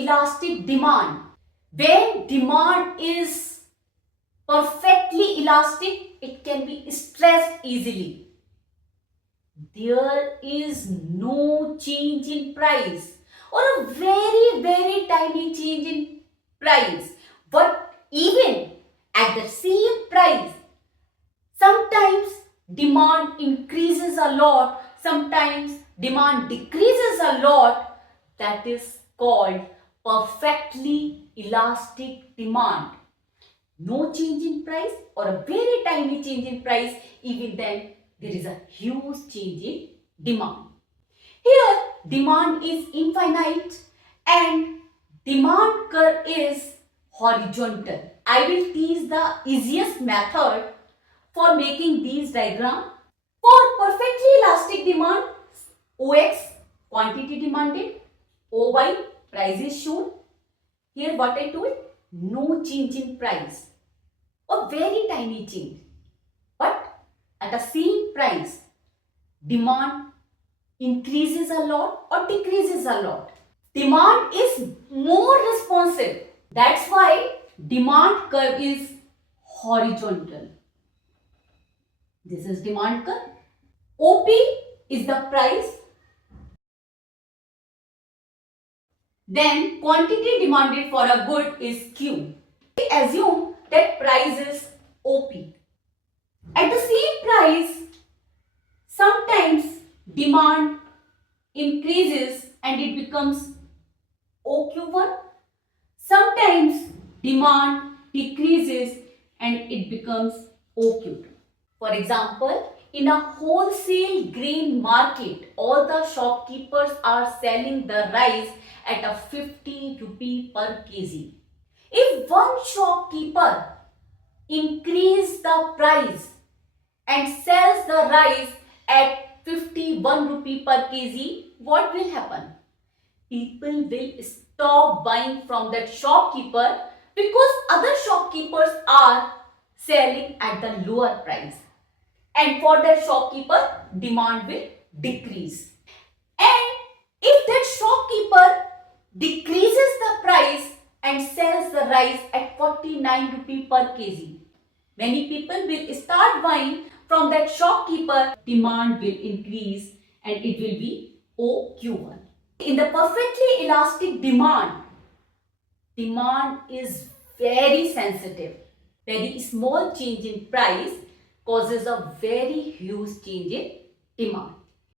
elastic demand. When demand is perfectly elastic, it can be stressed easily. There is no change in price or a very tiny change in price. But even at the same price, sometimes demand increases a lot, sometimes demand decreases a lot. That is called perfectly elastic demand. No change in price or a very tiny change in price, even then there is a huge change in demand. Here demand is infinite and demand curve is horizontal. I will teach the easiest method for making these diagrams. For perfectly elastic demand, OX quantity demanded, OY price is shown. Here what I told, no change in price or very tiny change, but at the same price demand increases a lot or decreases a lot. Demand is more responsive, that's why demand curve is horizontal. This is demand curve. OP is the price, then quantity demanded for a good is Q. We assume that price is OP. At the same price, sometimes demand increases and it becomes OQ1. Sometimes demand decreases and it becomes OQ2. For example, in a wholesale grain market, all the shopkeepers are selling the rice at a 50 rupee per kg. If one shopkeeper increases the price and sells the rice at 51 rupee per kg, what will happen? People will stop buying from that shopkeeper because other shopkeepers are selling at the lower price. And for that shopkeeper, demand will decrease. And if that shopkeeper decreases the price and sells the rice at 49 rupee per kg, many people will start buying from that shopkeeper. Demand will increase and it will be OQ1. In the perfectly elastic demand, demand is very sensitive. Very small change in price causes a very huge change in demand.